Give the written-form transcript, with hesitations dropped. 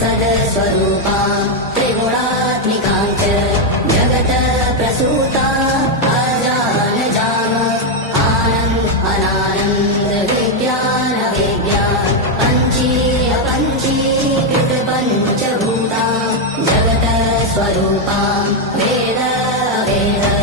सदस्वरूपा त्रिगुणात्मिकां च जगत प्रसूता अजानजान आनन्द अनानन्द विज्ञान विज्ञान पञ्चीकृत पञ्चभूता जगत स्वरूपा वेद वेद